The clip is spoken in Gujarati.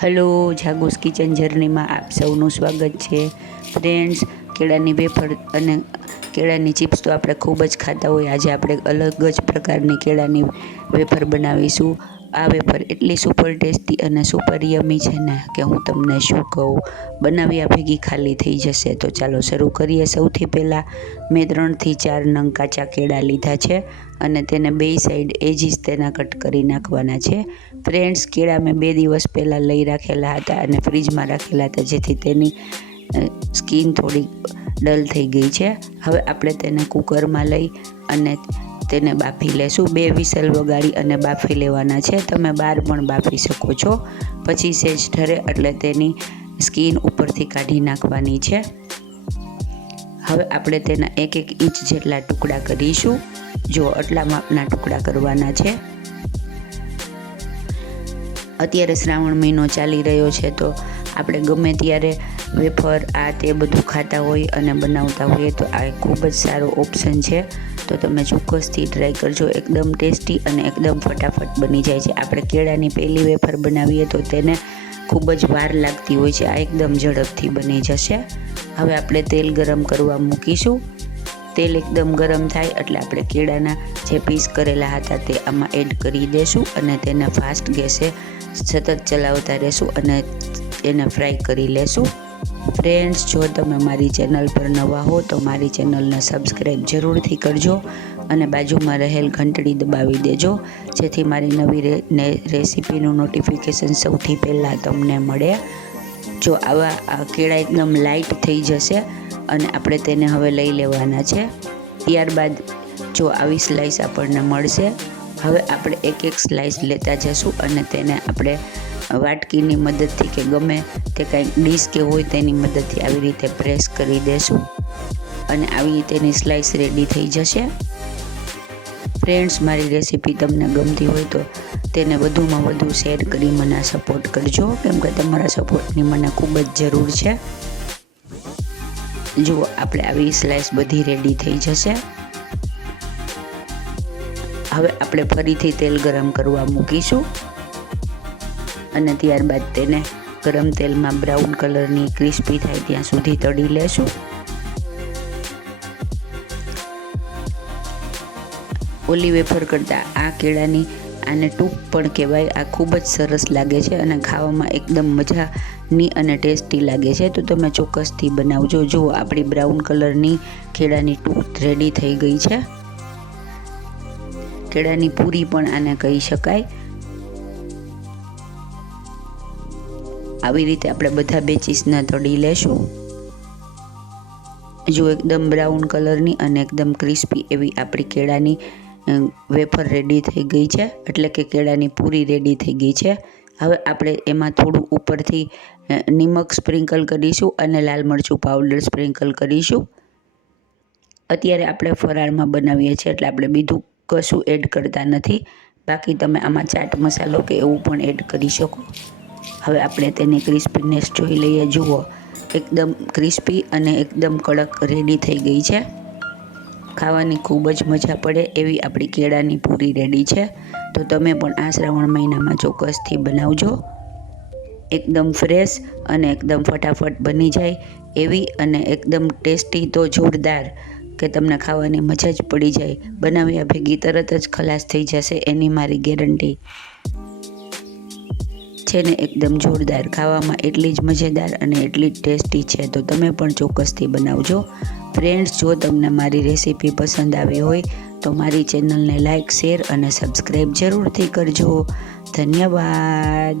હલો, જાગુસ કિચન જર્નીમાં આપ સૌનું સ્વાગત છે ફ્રેન્ડ્સ. કેળાની વેફર અને કેળાની ચિપ્સ તો આપણે ખૂબ જ ખાતા હોય. આજે આપણે અલગ જ પ્રકારની કેળાની વેફર બનાવીશું. આ વેફર એટલી સુપર ટેસ્ટી અને સુપર યમી છે ને કે હું તમને શું કહું, બનાવ્યા ભેગી ખાલી થઈ જશે. તો ચાલો શરૂ કરીએ. સૌથી પહેલાં મેં 3 થી 4 નંગ કાચા કેળા લીધા છે અને તેને બે સાઈડ એજીસ તેના કટ કરી નાખવાના છે. ફ્રેન્ડ્સ, કેળા મેં 2 દિવસ પહેલાં લઈ રાખેલા હતા અને ફ્રીજમાં રાખેલા હતા, જેથી તેની સ્કીન થોડી ડલ થઈ ગઈ છે. હવે આપણે તેને કુકરમાં લઈ અને તેને બાફી લેશું. 2 વિસલ વગાડી અને બાફી લેવાના છે. તમે બહાર પણ બાફી શકો છો. પછી સેજ ઠરે એટલે તેની સ્કીન ઉપરથી કાઢી નાખવાની છે. હવે આપણે તેના 1-1 ઇંચ જેટલા ટુકડા કરીશું. જો આટલા માપના ટુકડા કરવાના છે. અત્યારે શ્રાવણ મહિનો ચાલી રહ્યો છે, તો આપણે ગમે ત્યારે વેફર આ તે બધું ખાતા હોય અને બનાવતા હોઈએ તો આ ખૂબ જ સારો ઓપ્શન છે. તો તમે ચોક્કસથી ટ્રાય કરજો. એકદમ ટેસ્ટી અને એકદમ ફટાફટ બની જાય છે. આપણે કેળાની પહેલી વેફર બનાવીએ તો તેને ખૂબ જ વાર લાગતી હોય છે. આ એકદમ ઝડપથી બની જશે. હવે આપણે તેલ ગરમ કરવા મૂકીશું. તેલ એકદમ ગરમ થાય એટલે આપણે કેળાના જે પીસ કરેલા હતા તે આમાં એડ કરી દઈશું અને તેને ફાસ્ટ ગેસે સતત ચલાવતા રહેશું અને એને ફ્રાય કરી લેશું. ફ્રેન્ડ્સ, જો તમે મારી ચેનલ પર નવા હો તો મારી ચેનલને સબસ્ક્રાઈબ જરૂરથી કરજો અને બાજુમાં રહેલ ઘંટડી દબાવી દેજો, જેથી મારી નવી રેસીપીનું નોટિફિકેશન સૌથી પહેલાં તમને મળે. જો આવા કેળા એકદમ લાઇટ થઈ જશે અને આપણે તેને હવે લઈ લેવાના છે. ત્યારબાદ જો આવી સ્લાઈસ આપણને મળશે. હવે આપણે 1-1 સ્લાઈસ લેતા જશું અને તેને આપણે વાટકીની મદદથી કે ગમે તે કાંઈક ડીશ કે હોય તેની મદદથી આવી રીતે પ્રેસ કરી દેશું અને આવી તેની સ્લાઈસ રેડી થઈ જશે. ફ્રેન્ડ્સ, મારી રેસીપી તમને ગમતી હોય તો તેને વધુમાં વધુ શેર કરી મને સપોર્ટ કરજો, કેમ કે તમારા સપોર્ટની મને ખૂબ જ જરૂર છે. જુઓ, આપણે આવી સ્લાઈસ બધી રેડી થઈ જશે. હવે આપણે ફરીથી તેલ ગરમ કરવા મૂકીશું અને ત્યારબાદ તેને ગરમ તેલમાં બ્રાઉન કલરની ક્રિસ્પી થાય ત્યાં સુધી તળી લેશું. ઓલી વેફર કરતાં આ કેળાની આને ટૂંક પણ કહેવાય. આ ખૂબ જ સરસ લાગે છે અને ખાવામાં એકદમ મજાની અને ટેસ્ટી લાગે છે. તો તમે ચોક્કસથી બનાવજો. જુઓ, આપણી બ્રાઉન કલરની કેળાની ટૂંક રેડી થઈ ગઈ છે. કેળાની પૂરી પણ આને કહી શકાય. આવી રીતે આપણે બધા બેચીસને તળી લેશું. જો એકદમ બ્રાઉન કલરની અને એકદમ ક્રિસ્પી એવી આપણી કેળાની વેફર રેડી થઈ ગઈ છે, એટલે કે કેળાની પૂરી રેડી થઈ ગઈ છે. હવે આપણે એમાં થોડું ઉપરથી નિમક સ્પ્રિંકલ કરીશું અને લાલ મરચું પાવડર સ્પ્રિંકલ કરીશું. અત્યારે આપણે ફરાળમાં બનાવીએ છીએ એટલે આપણે બીજું કશું એડ કરતા નથી. બાકી તમે આમાં ચાટ મસાલો કે એવું પણ એડ કરી શકો. હવે આપણે તેની ક્રિસ્પીનેસ જોઈ લઈએ. જુઓ, એકદમ ક્રિસ્પી અને એકદમ કડક રેડી થઈ ગઈ છે. ખાવાની ખૂબ જ મજા પડે એવી આપણી કેળાની પૂરી રેડી છે. તો તમે પણ આ શ્રાવણ મહિનામાં ચોક્કસથી બનાવજો. એકદમ ફ્રેશ અને એકદમ ફટાફટ બની જાય એવી અને એકદમ ટેસ્ટી તો જોરદાર કે તમને ખાવાની મજા જ પડી જાય. બનાવ્યા ભેગી તરત જ ખલાસ થઈ જશે એની મારી ગેરંટી છે ને. એકદમ જોરદાર, ખાવામાં એટલી જ મજેદાર અને એટલી જ ટેસ્ટી છે. તો તમે પણ ચોક્કસથી બનાવજો. ફ્રેન્ડ્સ, જો તમને મારી રેસીપી પસંદ આવી હોય તો મારી ચેનલને લાઇક, શેર અને સબસ્ક્રાઈબ જરૂરથી કરજો. ધન્યવાદ.